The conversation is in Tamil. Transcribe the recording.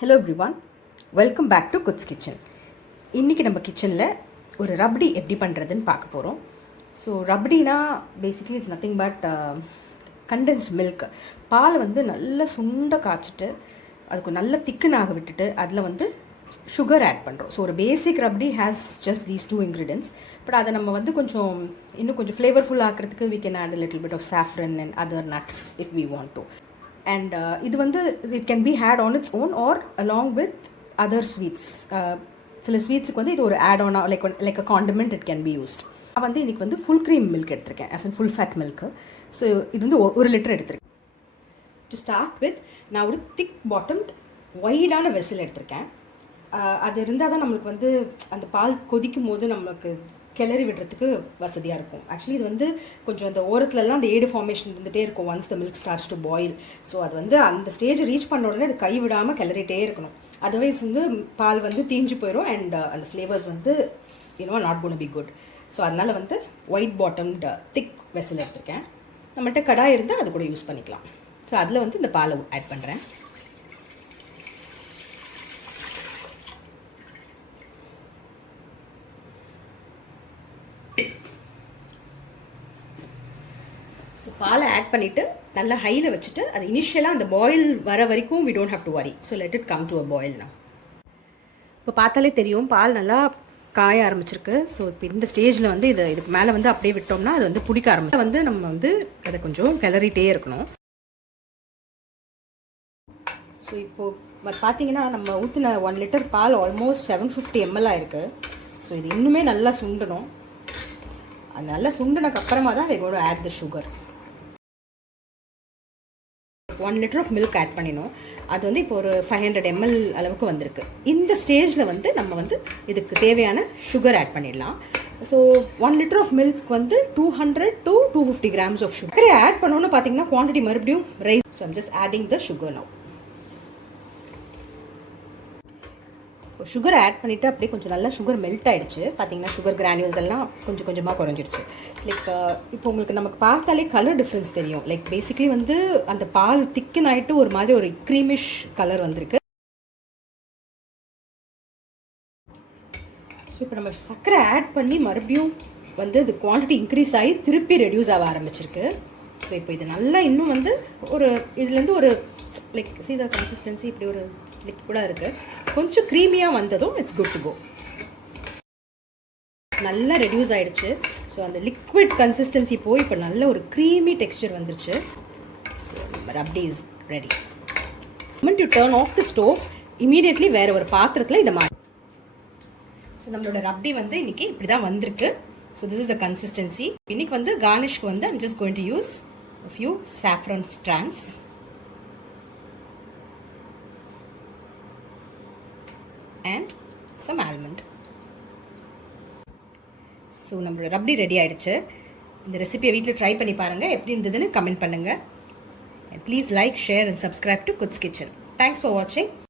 Hello everyone, welcome back to goods kitchen. இன்றைக்கி நம்ம கிச்சனில் ஒரு ரப்டி எப்படி பண்ணுறதுன்னு பார்க்க போகிறோம். ஸோ ரப்டினா basically it's nothing but condensed milk. பாலை வந்து நல்லா சுண்ட காய்ச்சிட்டு அதுக்கு நல்ல திக்குனாக விட்டுட்டு அதில் வந்து சுகர் ஆட் பண்ணுறோம். ஸோ ஒரு basic rabdi has just these 2 ingredients. But அதை நம்ம வந்து இன்னும் கொஞ்சம் ஃப்ளேவர்ஃபுல் ஆக்கிறதுக்கு we can add a little bit of saffron and other nuts if we want to. And இது வந்து it can be had on its own or along with other sweets. சில ஸ்வீட்ஸுக்கு வந்து இது ஒரு add on like a condiment it can be used. நான் வந்து இன்றைக்கி வந்து ஃபுல் க்ரீம் மில்க் எடுத்திருக்கேன், as an full fat milk. So இது வந்து 1 லிட்டர் எடுத்திருக்கேன். டு ஸ்டார்ட் வித் நான் ஒரு திக் பாட்டம்ட் ஒய்டான வெசல் எடுத்திருக்கேன். அது இருந்தால் தான் நம்மளுக்கு வந்து அந்த பால் கொதிக்கும் போது நம்மளுக்கு கிளறி விடுறதுக்கு வசதியாக இருக்கும். ஆக்சுவலி இது வந்து கொஞ்சம் அந்த ஓரத்துலலாம் அந்த ஏடு ஃபார்மேஷன் இருந்துகிட்டே இருக்கும் once the milk starts to boil. So அது வந்து அந்த ஸ்டேஜ் ரீச் பண்ண உடனே அது கை விடாமல் கிளறிட்டே இருக்கணும். அதர்வைஸ் வந்து பால் வந்து தீஞ்சு போயிடும் அண்ட் அந்த ஃப்ளேவர்ஸ் வந்து not gonna be good. So அதனால் வந்து ஒயிட் பாட்டம்டு திக் வெசல் எடுத்திருக்கேன். நம்மகிட்ட கடாய் இருந்தால் அது கூட யூஸ் பண்ணிக்கலாம். ஸோ அதில் வந்து இந்த பாலை ஆட் பண்ணுறேன். ஸோ பாலை ஆட் பண்ணிவிட்டு நல்லா ஹையில் வச்சுட்டு அது இனிஷியலாக அந்த பாயில் வர வரைக்கும் we don't have to worry. So let it come to a boil now. இப்போ பார்த்தாலே தெரியும் பால் நல்லா காய ஆரம்பிச்சிருக்கு. ஸோ இப்போ இந்த ஸ்டேஜில் வந்து இதுக்கு மேலே வந்து அப்படியே விட்டோம்னா அது வந்து பிடிக்க ஆரம்பிச்சு வந்து நம்ம வந்து அதை கொஞ்சம் கிளறிட்டே இருக்கணும். ஸோ இப்போது பார்த்தீங்கன்னா நம்ம ஊற்றின 1 லிட்டர் பால் ஆல்மோஸ்ட் 750 ml ஆயிருக்கு. ஸோ இது இன்னுமே நல்லா சுண்டணும். அது நல்லா சுண்டினக்கு அப்புறமா தான் we going to add the sugar. 1 litre of milk add பண்ணினோம். அது வந்து இப்போ ஒரு 500 ml அளவுக்கு வந்திருக்கு. இந்த ஸ்டேஜில் வந்து நம்ம வந்து இதுக்கு தேவையான சுகர் ஆட் பண்ணிடலாம். ஸோ 1 லிட்டர் ஆஃப் மில்க் வந்து 200 to 250 grams of sugar add பண்ணோன்னு பார்த்தீங்கன்னா குவான்டிட்டி மறுபடியும் rice. So I'm just adding the sugar now. Sugar add பண்ணிவிட்டு அப்படியே கொஞ்சம் நல்லா சுகர் மெல்ட் ஆகிடுச்சு. பார்த்தீங்கன்னா சுகர் கிரானியூல்ஸ் எல்லாம் கொஞ்சம் கொஞ்சமாக குறைஞ்சிடுச்சு. லைக் இப்போ உங்களுக்கு நமக்கு பார்த்தாலே கலர் டிஃப்ரென்ஸ் தெரியும். லைக் பேசிக்லி வந்து அந்த பால் திக்கன் ஆகிட்டு ஒரு மாதிரி ஒரு க்ரீமிஷ் கலர் வந்திருக்கு. ஸோ இப்போ நம்ம சர்க்கரை ஆட் பண்ணி மறுபடியும் வந்து இது குவான்டிட்டி இன்க்ரீஸ் ஆகி திருப்பி ரெடியூஸ் ஆக ஆரம்பிச்சிருக்கு. ஸோ இப்போ இது நல்லா இன்னும் வந்து ஒரு இதுலேருந்து ஒரு லைக் சீதா கன்சிஸ்டன்சி இப்படி ஒரு லிக்விடாக இருக்குது. கொஞ்சம் க்ரீமியாக வந்ததும் இட்ஸ் குட் டு கோ. நல்லா ரெடியூஸ் ஆகிடுச்சு. ஸோ அந்த லிக்விட் கன்சிஸ்டன்சி போய் இப்போ நல்ல ஒரு க்ரீமி டெக்ஸ்சர் வந்துருச்சு. So rabdi is ready. To turn off the stove immediately வேறு ஒரு பாத்திரத்தில் இதை மாறி. ஸோ நம்மளோட ரப்டி வந்து இன்றைக்கி இப்படி தான் வந்திருக்கு. So this is the consistency. இன்றைக்கி வந்து கார்னிஷ்க்கு வந்து I'm just going to use a few saffron strands and some almond. So நம்மளோட ரப்டி ரெடி ஆகிடுச்சு. இந்த ரெசிபியை வீட்டில் ட்ரை பண்ணி பாருங்கள், எப்படி இருந்ததுன்னு கமெண்ட் பண்ணுங்கள். And please like, share and subscribe to goods kitchen. Thanks for வாட்சிங்.